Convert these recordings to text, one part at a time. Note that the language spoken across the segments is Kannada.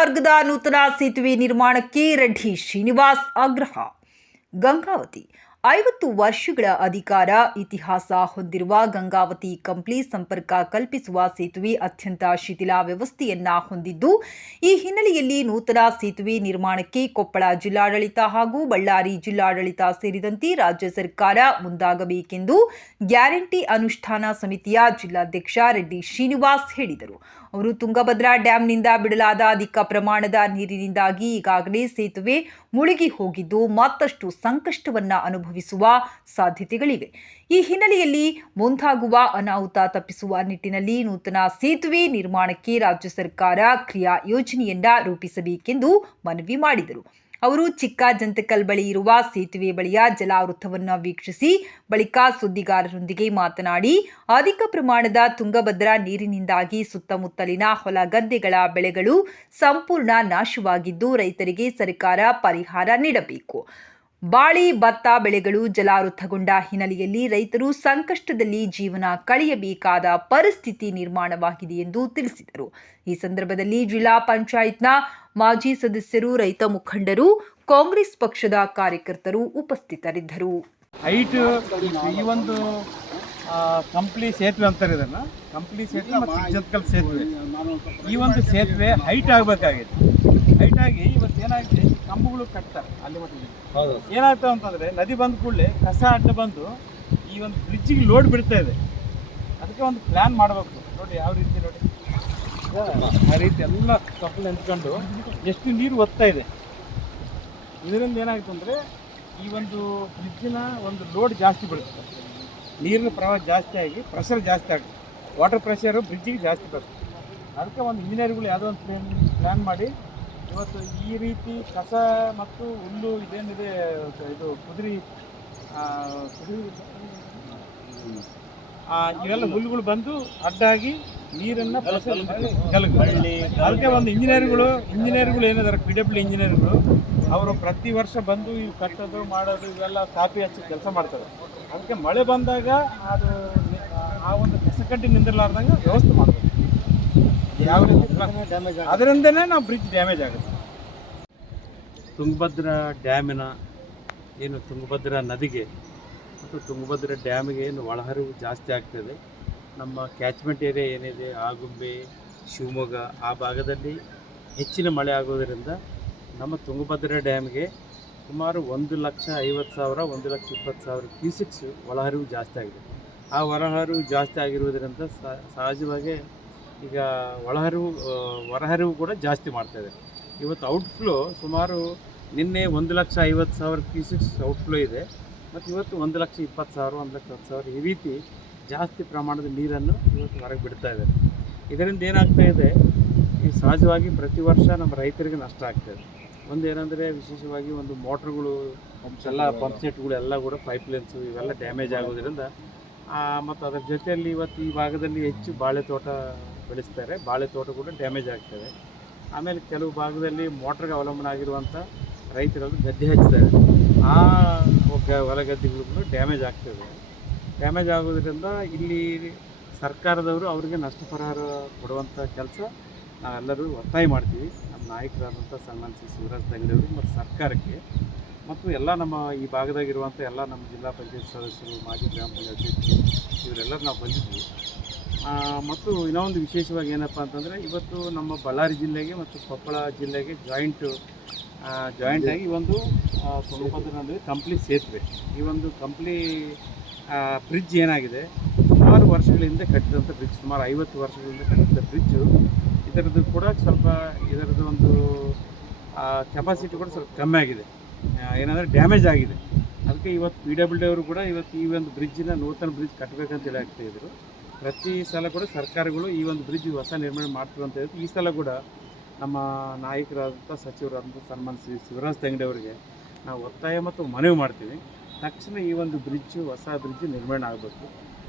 ಮಾರ್ಗದ ನೂತನ ಸೇತುವೆ ನಿರ್ಮಾಣಕ್ಕೆ ರೆಡ್ಡಿ ಶ್ರೀನಿವಾಸ್ ಆಗ್ರಹ. ಗಂಗಾವತಿ. ಐವತ್ತು ವರ್ಷಗಳ ಅಧಿಕಾರ, ಇತಿಹಾಸ ಹೊಂದಿರುವ ಗಂಗಾವತಿ ಕಂಪ್ಲಿ ಸಂಪರ್ಕ ಕಲ್ಪಿಸುವ ಸೇತುವೆ ಅತ್ಯಂತ ಶಿಥಿಲ ವ್ಯವಸ್ಥೆಯನ್ನ ಹೊಂದಿದ್ದು, ಈ ಹಿನ್ನೆಲೆಯಲ್ಲಿ ನೂತನ ಸೇತುವೆ ನಿರ್ಮಾಣಕ್ಕೆ ಕೊಪ್ಪಳ ಜಿಲ್ಲಾಡಳಿತ ಹಾಗೂ ಬಳ್ಳಾರಿ ಜಿಲ್ಲಾಡಳಿತ ಸೇರಿದಂತೆ ರಾಜ್ಯ ಸರ್ಕಾರ ಮುಂದಾಗಬೇಕೆಂದು ಗ್ಯಾರಂಟಿ ಅನುಷ್ಠಾನ ಸಮಿತಿಯ ಜಿಲ್ಲಾಧ್ಯಕ್ಷ ರೆಡ್ಡಿ ಶ್ರೀನಿವಾಸ್ ಹೇಳಿದರು. ಅವರು ತುಂಗಭದ್ರಾ ಡ್ಯಾಂನಿಂದ ಬಿಡಲಾದ ಅಧಿಕ ಪ್ರಮಾಣದ ನೀರಿನಿಂದಾಗಿ ಈಗಾಗಲೇ ಸೇತುವೆ ಮುಳುಗಿ ಹೋಗಿದ್ದು ಮತ್ತಷ್ಟು ಸಂಕಷ್ಟವನ್ನು ಅನುಭವಿಸುವ ಸಾಧ್ಯತೆಗಳಿವೆ. ಈ ಹಿನ್ನೆಲೆಯಲ್ಲಿ ಮುಂದಾಗುವ ಅನಾಹುತ ತಪ್ಪಿಸುವ ನಿಟ್ಟಿನಲ್ಲಿ ನೂತನ ಸೇತುವೆ ನಿರ್ಮಾಣಕ್ಕೆ ರಾಜ್ಯ ಸರ್ಕಾರ ಕ್ರಿಯಾ ಯೋಜನೆಯನ್ನ ರೂಪಿಸಬೇಕೆಂದು ಮನವಿ ಮಾಡಿದರು. ಅವರು ಚಿಕ್ಕ ಜಂತಕಲ್ ಬಳಿ ಇರುವ ಸೇತುವೆ ಬಳಿಯ ಜಲಾವೃತವನ್ನು ವೀಕ್ಷಿಸಿ, ಬಳಿಕ ಸುದ್ದಿಗಾರರೊಂದಿಗೆ ಮಾತನಾಡಿ, ಅಧಿಕ ಪ್ರಮಾಣದ ತುಂಗಭದ್ರಾ ನೀರಿನಿಂದಾಗಿ ಸುತ್ತಮುತ್ತಲಿನ ಹೊಲ ಗದ್ದೆಗಳ ಬೆಳೆಗಳು ಸಂಪೂರ್ಣ ನಾಶವಾಗಿದ್ದು ರೈತರಿಗೆ ಸರ್ಕಾರ ಪರಿಹಾರ ನೀಡಬೇಕು. ಬಾಳಿ ಭತ್ತ ಬೆಳೆಗಳು ಜಲಾವೃತಗೊಂಡ ಹಿನ್ನೆಲೆಯಲ್ಲಿ ರೈತರು ಸಂಕಷ್ಟದಲ್ಲಿ ಜೀವನ ಕಳೆಯಬೇಕಾದ ಪರಿಸ್ಥಿತಿ ನಿರ್ಮಾಣವಾಗಿದೆ ಎಂದು ತಿಳಿಸಿದರು. ಈ ಸಂದರ್ಭದಲ್ಲಿ ಜಿಲ್ಲಾ ಪಂಚಾಯತ್ನ ಮಾಜಿ ಸದಸ್ಯರು, ರೈತ ಮುಖಂಡರು, ಕಾಂಗ್ರೆಸ್ ಪಕ್ಷದ ಕಾರ್ಯಕರ್ತರು ಉಪಸ್ಥಿತರಿದ್ದರು. ಈ ಒಂದು ಕಂಪ್ಲಿ ಸೇತುವೆ ಅಂತಾರೆ ಇದನ್ನು. ಕಂಪ್ಲಿ ಸೇತುವೆ ಮತ್ತು ಜತ್ಕಲ್ ಸೇತುವೆ. ಈ ಒಂದು ಸೇತುವೆ ಹೈಟ್ ಆಗಬೇಕಾಗಿದೆ. ಹೈಟ್ ಆಗಿ ಇವತ್ತು ಏನಾಗಿದೆ? ಕಂಬಗಳು ಕಟ್ತಾರೆ ಅಲ್ಲಿ ಮಟ್ಟದಲ್ಲಿ ಏನಾಗ್ತವೆ ಅಂತಂದ್ರೆ ನದಿ ಬಂದ ಕೂಡಲೇ ಕಸ ಅಡ್ಡ ಬಂದು ಈ ಒಂದು ಬ್ರಿಡ್ಜಿಗೆ ಲೋಡ್ ಬಿಡ್ತಾ ಇದೆ. ಅದಕ್ಕೆ ಒಂದು ಪ್ಲಾನ್ ಮಾಡಬೇಕು. ನೋಡಿ ಯಾವ ರೀತಿ ನೋಡಿ. ಆ ರೀತಿ ಎಲ್ಲ ಕಪ್ಪಲು ನಿಂತ್ಕೊಂಡು ಎಷ್ಟು ನೀರು ಒತ್ತಾ ಇದೆ. ಇದರಿಂದ ಏನಾಗುತ್ತೆ ಅಂದರೆ ಈ ಒಂದು ಬ್ರಿಡ್ಜಿನ ಒಂದು ಲೋಡ್ ಜಾಸ್ತಿ ಬೀಳುತ್ತೆ. ನೀರಿನ ಪ್ರವಾಹ ಜಾಸ್ತಿ ಆಗಿ ಪ್ರೆಷರ್ ಜಾಸ್ತಿ ಆಗುತ್ತೆ. ವಾಟರ್ ಪ್ರೆಷರು ಬ್ರಿಡ್ಜಿಗೆ ಜಾಸ್ತಿ ಬರುತ್ತೆ ಅದಕ್ಕೆ ಒಂದು ಇಂಜಿನಿಯರ್ಗಳು ಯಾವುದೋ ಒಂದು ಪ್ಲಾನ್ ಪ್ಲ್ಯಾನ್ ಮಾಡಿ ಇವತ್ತು ಈ ರೀತಿ ಕಸ ಮತ್ತು ಹುಲ್ಲು ಇದೇನಿದೆ ಇದು ಕುದುರೆ ಆ, ಇವೆಲ್ಲ ಹುಲ್ಲುಗಳು ಬಂದು ಅಡ್ಡಾಗಿ ನೀರನ್ನು ಅದಕ್ಕೆ ಒಂದು ಇಂಜಿನಿಯರ್ಗಳು ಇಂಜಿನಿಯರ್ಗಳು ಏನಿದ್ದಾರೆ ಪಿ ಡಬ್ಲ್ಯೂ ಇಂಜಿನಿಯರ್ಗಳು ಅವರು ಪ್ರತಿ ವರ್ಷ ಬಂದು ಇವು ಕಟ್ಟೋದು ಮಾಡೋದು ಇವೆಲ್ಲ ಕಾಪಿ ಹಚ್ಚಿ ಕೆಲಸ ಮಾಡ್ತಾರೆ. ಅದಕ್ಕೆ ಮಳೆ ಬಂದಾಗ ಅದು ಆ ಒಂದು ಕಸಕಡ್ಡಿ ನಿಂದಿರಲಾರ್ದಂಗೆ ವ್ಯವಸ್ಥೆ ಮಾಡಬೇಕು ಯಾವ ರೀತಿ ಡ್ಯಾಮೇಜ್ ಅದರಿಂದನೇ ನಾವು ಬ್ರಿಡ್ಜ್ ಡ್ಯಾಮೇಜ್ ಆಗುತ್ತೆ. ತುಂಗಭದ್ರಾ ಡ್ಯಾಮಿನ ಏನು ತುಂಗಭದ್ರಾ ನದಿಗೆ ಮತ್ತು ತುಂಗಭದ್ರಾ ಡ್ಯಾಮ್ಗೆ ಏನು ಒಳಹರಿವು ಜಾಸ್ತಿ ಆಗ್ತದೆ. ನಮ್ಮ ಕ್ಯಾಚ್ಮೆಂಟ್ ಏರಿಯಾ ಏನಿದೆ ಆಗುಂಬೆ ಶಿವಮೊಗ್ಗ ಆ ಭಾಗದಲ್ಲಿ ಹೆಚ್ಚಿನ ಮಳೆ ಆಗೋದರಿಂದ ನಮ್ಮ ತುಂಗಭದ್ರಾ ಡ್ಯಾಮ್ಗೆ ಸುಮಾರು ಒಂದು ಲಕ್ಷ ಐವತ್ತು ಸಾವಿರ ಒಂದು ಲಕ್ಷ ಇಪ್ಪತ್ತು ಸಾವಿರ ಕ್ಯೂಸಿಕ್ಸ್ ಒಳಹರಿವು ಜಾಸ್ತಿ ಆಗಿದೆ. ಆ ಒಳಹರಿವು ಜಾಸ್ತಿ ಆಗಿರುವುದರಿಂದ ಸಹಜವಾಗಿ ಈಗ ಒಳಹರಿವು ಹೊರಹರಿವು ಕೂಡ ಜಾಸ್ತಿ ಮಾಡ್ತಾಯಿದೆ ಇವತ್ತು ಔಟ್ಫ್ಲೋ ಸುಮಾರು ನಿನ್ನೆ ಒಂದು ಲಕ್ಷ ಐವತ್ತು ಸಾವಿರ ಕ್ಯೂಸಿಕ್ಸ್ ಔಟ್ಫ್ಲೋ ಇದೆ. ಮತ್ತು ಇವತ್ತು ಒಂದು ಲಕ್ಷ ಇಪ್ಪತ್ತು ಸಾವಿರ ಒಂದು ಲಕ್ಷ ಹತ್ತು ಸಾವಿರ ಈ ರೀತಿ ಜಾಸ್ತಿ ಪ್ರಮಾಣದ ನೀರನ್ನು ಇವತ್ತು ಹೊರಗೆ ಬಿಡ್ತಾ ಇದ್ದಾರೆ ಇದರಿಂದ ಏನಾಗ್ತಾ ಇದೆ ಈ ಸಹಜವಾಗಿ ಪ್ರತಿ ವರ್ಷ ನಮ್ಮ ರೈತರಿಗೆ ನಷ್ಟ ಆಗ್ತಾಯಿದೆ ಒಂದು ಏನಂದರೆ ವಿಶೇಷವಾಗಿ ಒಂದು ಮೋಟ್ರ್ಗಳು ಎಲ್ಲ ಪಂಪ್ ಸೆಟ್ಗಳು ಎಲ್ಲ ಕೂಡ ಪೈಪ್ಲೈನ್ಸು ಇವೆಲ್ಲ ಡ್ಯಾಮೇಜ್ ಆಗೋದ್ರಿಂದ ಮತ್ತು ಅದರ ಜೊತೆಯಲ್ಲಿ ಇವತ್ತು ಈ ಭಾಗದಲ್ಲಿ ಹೆಚ್ಚು ಬಾಳೆ ತೋಟ ಬೆಳೆಸ್ತಾರೆ. ಬಾಳೆ ತೋಟ ಕೂಡ ಡ್ಯಾಮೇಜ್ ಆಗ್ತವೆ. ಆಮೇಲೆ ಕೆಲವು ಭಾಗದಲ್ಲಿ ಮೋಟ್ರಿಗೆ ಅವಲಂಬನೆ ಆಗಿರುವಂಥ ರೈತರಲ್ಲಿ ಗದ್ದೆ ಹಚ್ತಾರೆ. ಆ ಹೊಲ ಗದ್ದೆಗಳು ಕೂಡ ಡ್ಯಾಮೇಜ್ ಆಗ್ತದೆ ಡ್ಯಾಮೇಜ್ ಆಗೋದ್ರಿಂದ ಇಲ್ಲಿ ಸರ್ಕಾರದವರು ಅವರಿಗೆ ನಷ್ಟ ಪರಿಹಾರ ಕೊಡುವಂಥ ಕೆಲಸ ನಾವೆಲ್ಲರೂ ಒತ್ತಾಯ ಮಾಡ್ತೀವಿ. ನಮ್ಮ ನಾಯಕರಾದಂಥ ಸನ್ಮಾನ್ ಸಿ ಶಿವರಾಜ್ ದಂಗಡಿಯವರು ಮತ್ತು ಸರ್ಕಾರಕ್ಕೆ. ಮತ್ತು ಎಲ್ಲ ನಮ್ಮ ಈ ಭಾಗದಾಗಿರುವಂಥ ಎಲ್ಲ ನಮ್ಮ ಜಿಲ್ಲಾ ಪಂಚಾಯತ್ ಸದಸ್ಯರು, ಮಾಜಿ ಗ್ರಾಮ ಪಂಚಾಯತ್ ಅಧ್ಯಕ್ಷರು ಇವರೆಲ್ಲರೂ ನಾವು ಬಂದಿದ್ವಿ. ಮತ್ತು ಇನ್ನೊಂದು ವಿಶೇಷವಾಗಿ ಏನಪ್ಪ ಅಂತಂದರೆ ಇವತ್ತು ನಮ್ಮ ಬಳ್ಳಾರಿ ಜಿಲ್ಲೆಗೆ ಮತ್ತು ಕೊಪ್ಪಳ ಜಿಲ್ಲೆಗೆ ಜಾಯಿಂಟು ಜಾಯಿಂಟಾಗಿ ಈ ಒಂದು ತುಂಗಭದ್ರ ಕಂಪ್ಲಿ ಸೇತುವೆ ಈ ಒಂದು ಕಂಪ್ಲಿ ಬ್ರಿಡ್ಜ್ ಏನಾಗಿದೆ? ಸುಮಾರು ವರ್ಷಗಳಿಂದ ಕಟ್ಟಿದಂಥ ಬ್ರಿಡ್ಜ್ ಸುಮಾರು ಐವತ್ತು ವರ್ಷಗಳಿಂದ ಕಟ್ಟಿದ ಬ್ರಿಡ್ಜು ಇದರದ್ದು ಕೂಡ ಸ್ವಲ್ಪ, ಇದರದ್ದು ಒಂದು ಕೆಪಾಸಿಟಿ ಕೂಡ ಸ್ವಲ್ಪ ಕಮ್ಮಿ ಆಗಿದೆ. ಏನಂದರೆ ಡ್ಯಾಮೇಜ್ ಆಗಿದೆ. ಅದಕ್ಕೆ ಇವತ್ತು ಪಿ ಡಬ್ಲ್ಯೂ ಡಿ ಅವರು ಕೂಡ ಇವತ್ತು ಈ ಒಂದು ಬ್ರಿಡ್ಜಿನ ನೂತನ ಬ್ರಿಡ್ಜ್ ಕಟ್ಟಬೇಕಂತೇಳಿ ಆಗ್ತಾ ಇದ್ರು. ಪ್ರತಿ ಸಲ ಕೂಡ ಸರ್ಕಾರಗಳು ಈ ಒಂದು ಬ್ರಿಡ್ಜ್ ಹೊಸ ನಿರ್ಮಾಣ ಮಾಡ್ತೀವಿ ಅಂತ ಹೇಳಿದ್ರು ಈ ಸಲ ಕೂಡ ನಮ್ಮ ನಾಯಕರಾದಂಥ ಸಚಿವರಾದಂಥ ಸನ್ಮಾನ್ ಶ್ರೀ ಶಿವರಾಜ್ ತಂಗಡಿ ಅವರಿಗೆ ನಾವು ಒತ್ತಾಯ ಮತ್ತು ಮನವಿ ಮಾಡ್ತೀವಿ. ತಕ್ಷಣ ಈ ಒಂದು ಬ್ರಿಡ್ಜ್ ಹೊಸ ಬ್ರಿಡ್ಜ್ ನಿರ್ಮಾಣ ಆಗಬೇಕು.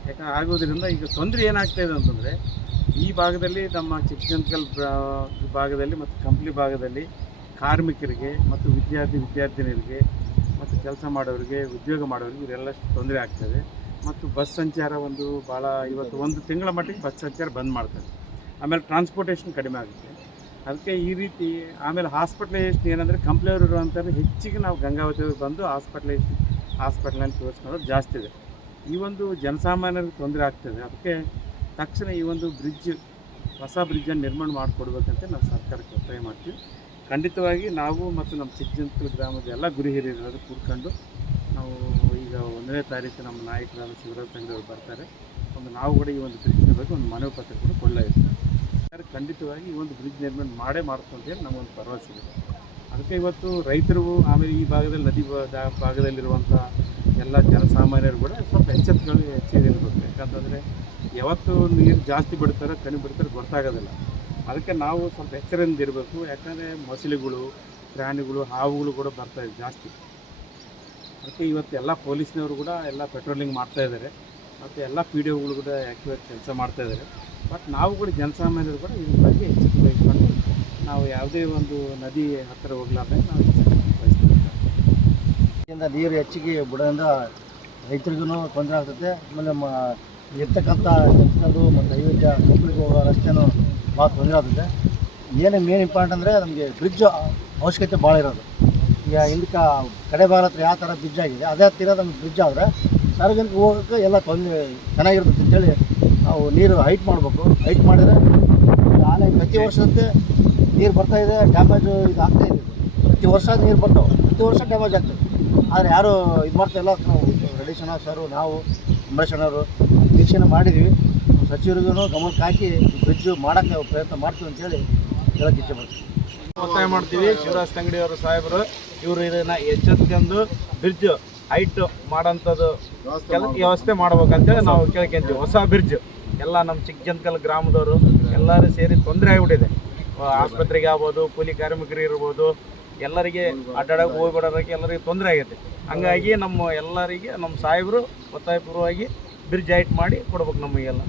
ಯಾಕಂದ್ರೆ ಆಗೋದ್ರಿಂದ ಈಗ ತೊಂದರೆ ಏನಾಗ್ತಾ ಇದೆ ಅಂತಂದರೆ ಈ ಭಾಗದಲ್ಲಿ ನಮ್ಮ ಚಿಕ್ಕಜಂತಕಲ್ ಭಾಗದಲ್ಲಿ ಮತ್ತು ಕಂಪ್ಲಿ ಭಾಗದಲ್ಲಿ ಕಾರ್ಮಿಕರಿಗೆ ಮತ್ತು ವಿದ್ಯಾರ್ಥಿ ವಿದ್ಯಾರ್ಥಿನಿಯರಿಗೆ ಮತ್ತು ಕೆಲಸ ಮಾಡೋರಿಗೆ, ಉದ್ಯೋಗ ಮಾಡೋರಿಗೆ ಇವರೆಲ್ಲ ತೊಂದರೆ ಆಗ್ತದೆ. ಮತ್ತು ಬಸ್ ಸಂಚಾರ ಒಂದು ಭಾಳ ಇವತ್ತು ಒಂದು ತಿಂಗಳ ಮಟ್ಟಿಗೆ ಬಸ್ ಸಂಚಾರ ಬಂದ್ ಮಾಡ್ತಾರೆ ಆಮೇಲೆ ಟ್ರಾನ್ಸ್ಪೋರ್ಟೇಷನ್ ಕಡಿಮೆ ಆಗುತ್ತೆ. ಅದಕ್ಕೆ ಈ ರೀತಿ ಆಮೇಲೆ ಹಾಸ್ಪಿಟ್ಲೈಸೇಷನ್ ಏನಂದರೆ ಕಂಪ್ಲೇವ್ರು ಇರುವಂಥದ್ದು ಹೆಚ್ಚಿಗೆ ನಾವು ಗಂಗಾವತಿ ಬಂದು ಹಾಸ್ಪಿಟ್ಲೈಸೇಷನ್ ಹಾಸ್ಪಿಟ್ಲಲ್ಲಿ ತೋರಿಸ್ಕೊಳ್ಳೋದು ಜಾಸ್ತಿ ಇದೆ. ಈ ಒಂದು ಜನಸಾಮಾನ್ಯರಿಗೆ ತೊಂದರೆ ಆಗ್ತದೆ. ಅದಕ್ಕೆ ತಕ್ಷಣ ಈ ಒಂದು ಬ್ರಿಡ್ಜ್ ಹೊಸ ಬ್ರಿಡ್ಜನ್ನು ನಿರ್ಮಾಣ ಮಾಡಿಕೊಡ್ಬೇಕಂತ ನಾವು ಸರ್ಕಾರಕ್ಕೆ ಒತ್ತಾಯ ಮಾಡ್ತೀವಿ. ಖಂಡಿತವಾಗಿ ನಾವು ಮತ್ತು ನಮ್ಮ ಚಿಕ್ಕಜಂತೂರು ಗ್ರಾಮದ ಎಲ್ಲ ಗುರು ಹಿರಿಯರು ಕೂಡ್ಕೊಂಡು ನಾವು ಈಗ ಒಂದನೇ ತಾರೀಕು ನಮ್ಮ ನಾಯಕರಾದ ಶಿವರಾಜ್ ತಂಗಡಿ ಅವರು ಬರ್ತಾರೆ. ಒಂದು ನಾವು ಕೂಡ ಈ ಒಂದು ಬ್ರಿಡ್ಜ್ನ ಬಗ್ಗೆ ಒಂದು ಮನವಿ ಪತ್ರ ಕೂಡ ಸರ್ಕಾರ ಖಂಡಿತವಾಗಿ ಈ ಒಂದು ಬ್ರಿಡ್ಜ್ ನಿರ್ಮಾಣ ಮಾಡೇ ಮಾಡ್ಕೊಂತೇಳಿ ನಮಗೊಂದು ಭರವಸೆ ಇದೆ. ಅದಕ್ಕೆ ಇವತ್ತು ರೈತರು ಆಮೇಲೆ ಈ ಭಾಗದಲ್ಲಿ ನದಿ ಭಾಗದಲ್ಲಿರುವಂಥ ಎಲ್ಲ ಜನಸಾಮಾನ್ಯರು ಕೂಡ ಸ್ವಲ್ಪ ಎಚ್ಚೆತ್ತುಗಳು ಹೆಚ್ಚಿಗಿರ್ಬೇಕು ಯಾಕಂತಂದರೆ ಯಾವತ್ತು ನೀರು ಜಾಸ್ತಿ ಬಿಡ್ತಾರೆ ಕಣ್ಣು ಬಿಡ್ತಾರೆ ಗೊತ್ತಾಗೋದಿಲ್ಲ. ಅದಕ್ಕೆ ನಾವು ಸ್ವಲ್ಪ ಎಚ್ಚರದಿಂದ ಇರಬೇಕು. ಯಾಕಂದರೆ ಮೊಸಳೆಗಳು, ಪ್ರಾಣಿಗಳು, ಹಾವುಗಳು ಕೂಡ ಬರ್ತಾ ಇದೆ ಜಾಸ್ತಿ. ಅದಕ್ಕೆ ಇವತ್ತು ಎಲ್ಲ ಪೊಲೀಸ್ನವರು ಕೂಡ ಎಲ್ಲ ಪೆಟ್ರೋಲಿಂಗ್ ಮಾಡ್ತಾ ಇದ್ದಾರೆ. ಮತ್ತು ಎಲ್ಲ ಪಿ ಡಿ ಒಗಳು ಕೂಡ ಆ್ಯಕ್ಟಿವೇಟ್ ಕೆಲಸ ಮಾಡ್ತಾ ಇದ್ದಾರೆ. ಬಟ್ ನಾವು ಕೂಡ ಜನಸಾಮಾನ್ಯರು ಕೂಡ ಇದ್ರ ಬಗ್ಗೆ ಎಚ್ಚರಿಕೆ ವಹಿಸ್ಕೊಂಡು ನಾವು ಯಾವುದೇ ಒಂದು ನದಿ ಹತ್ತಿರ ಹೋಗ್ಲಾರ್ದಂಗೆ ನಾವು ಎಚ್ಚರಿಕೆ ನೀರು ಹೆಚ್ಚಿಗೆ ಬಿಡೋದ್ರಿಂದ ರೈತರಿಗೂ ತೊಂದರೆ ಆಗ್ತದೆ. ಆಮೇಲೆ ಮ ಇರ್ತಕ್ಕಂಥ ಮತ್ತು ಐವತ್ತು ಕಂಪ್ಲೀಟ್ ಹೋಗೋ ರಸ್ತೆನೂ ಭಾಳ ತೊಂದರೆ ಆಗುತ್ತೆ ಏನು ಮೇನ್ ಇಂಪಾರ್ಟೆಂಟ್ ಅಂದರೆ ನಮಗೆ ಬ್ರಿಡ್ಜ್ ಅವಶ್ಯಕತೆ ಭಾಳ ಇರೋದು. ಈಗ ಹಿಂದಕ್ಕೆ ಕಡೆ ಭಾಗ ಹತ್ರ ಯಾವ ಥರ ಬ್ರಿಡ್ಜ್ ಆಗಿದೆ, ಅದೇ ಹತ್ತಿರ ನಮ್ಗೆ ಬ್ರಿಡ್ಜ್ ಆದರೆ ಸಾರ್ವಜನಿಕ ಹೋಗೋಕ್ಕೆ ಎಲ್ಲ ತೊಂದರೆ ಚೆನ್ನಾಗಿರ್ತದೆ ಅಂತೇಳಿ ನಾವು ನೀರು ಹೈಟ್ ಮಾಡಬೇಕು. ಹೈಟ್ ಮಾಡಿದರೆ ಆಲೆ ಪ್ರತಿ ವರ್ಷದಂತೆ ನೀರು ಬರ್ತಾ ಇದೆ ಡ್ಯಾಮೇಜು ಇದು ಇದೆ. ಪ್ರತಿ ವರ್ಷ ನೀರು ಬರ್ತಾವೆ, ಪ್ರತಿ ವರ್ಷ ಡ್ಯಾಮೇಜ್ ಆಗ್ತದೆ. ಆದರೆ ಯಾರು ಇದು ಮಾಡ್ತಾ ಇಲ್ಲ, ನಾವು ರೆಡಿಷನ ಸರು ನಾವು ಅಂಬರೀಷನವರು ವೀಕ್ಷಣೆ ಮಾಡಿದ್ವಿ. ಸಚಿವರಿಗೂ ಗಮನಕ್ಕೆ ಹಾಕಿ ಬ್ರಿಡ್ಜ್ ಮಾಡೋಕ್ಕೆ ಪ್ರಯತ್ನ ಮಾಡ್ತೀವಿ ಅಂತೇಳಿ ಹೇಳಕ್ಕೆ ಇಚ್ಛೆ ಪಡ್ತೀವಿ ಒತ್ತಾಯ ಮಾಡ್ತೀವಿ ಶಿವರಾಜ್ ತಂಗಡಿ ಅವರು ಸಾಹೇಬರು. ಇವರು ಇದನ್ನ ಎಚ್ಚೆತ್ಕೊಂಡು ಬ್ರಿಡ್ಜ್ ಹೈಟ್ ಮಾಡೋಂಥದ್ದು ವ್ಯವಸ್ಥೆ ಮಾಡ್ಬೇಕಂತೇಳಿ ನಾವು ಕೇಳ್ಕೊಂತೀವಿ. ಹೊಸ ಬ್ರಿಡ್ಜ್ ಎಲ್ಲ ನಮ್ಮ ಚಿಕ್ಕಜಂತಕಲ್ ಗ್ರಾಮದವರು ಎಲ್ಲರೂ ಸೇರಿ ತೊಂದರೆ ಆಗಿಬಿಟ್ಟಿದೆ. ಆಸ್ಪತ್ರೆಗೆ ಆಗ್ಬೋದು, ಕೂಲಿ ಕಾರ್ಮಿಕರು ಇರ್ಬೋದು, ಎಲ್ಲರಿಗೆ ಅಡ್ಡಾಡಕ್ಕೆ ಹೋಗ್ಬಿಡೋದಕ್ಕೆ ಎಲ್ಲರಿಗೆ ತೊಂದರೆ ಆಗೈತೆ ಹಂಗಾಗಿ ನಮ್ಮ ಎಲ್ಲರಿಗೆ, ನಮ್ಮ ಸಾಹೇಬರು ಒತ್ತಾಯಪೂರ್ವವಾಗಿ ಬ್ರಿಡ್ಜ್ ಹೈಟ್ ಮಾಡಿ ಕೊಡ್ಬೇಕು ನಮಗೆಲ್ಲ